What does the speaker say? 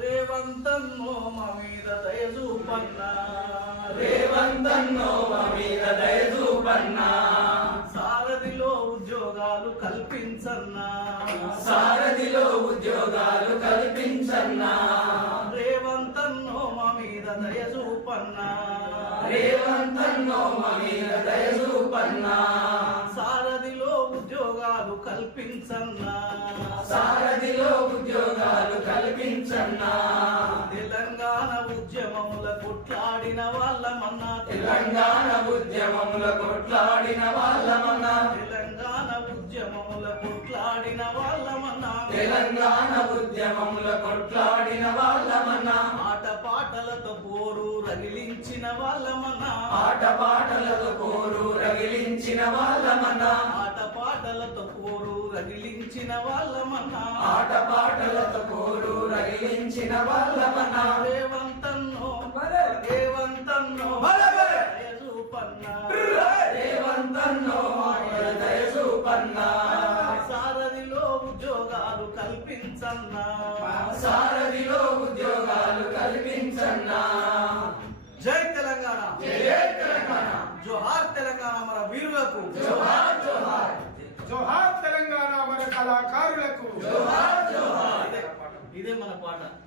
రేవంతన్నో మా మీద దయ చూపన్నా. రేవంతన్నో మా మీద దయ చూపన్నా. సారథిలో ఉద్యోగాలు కల్పించన్నా. సారథిలో ఉద్యోగాలు కల్పించన్నా. రేవంతన్నో మా మీద దయ చూపన్నా. రేవంతన్నో మా మీద సారథిలో ఉద్యోగాలు కల్పించన్నా. ఉద్యోగాలు తెలంగాణ. ఉద్యమముల కొట్లాడిన వాళ్ళమన్నా తెలంగాణ ఉద్యమముల కొట్లాడిన వాళ్ళమన్నా తెలంగాణ ఉద్యమముల కొట్లాడిన వాళ్ళమన్నా తెలంగాణ ఉద్యమముల కొట్లాడిన వాళ్ళమన్నా ఆట పాటలతో పోరు రగిలించిన వాళ్ళమన్నా ఆట పాటలతో కోరు రగిలించిన వాళ్ళమన్నా ఆట పాటలతో పోరు రగిలించిన వాళ్ళమన్నా ఆట పాటలతో రేవంతన్నో రేవంతన్నో రేవంతన్నో సారథిలో ఉద్యోగాలు కల్పించన్నా. సారథిలో ఉద్యోగాలు కల్పించన్నా. జై తెలంగాణ. జై తెలంగాణ. జోహార్ తెలంగాణ మన వీరులకు. జోహార్ జోహార్. జోహార్ తెలంగాణ మన కళాకారులకు. జోహార్ Corona.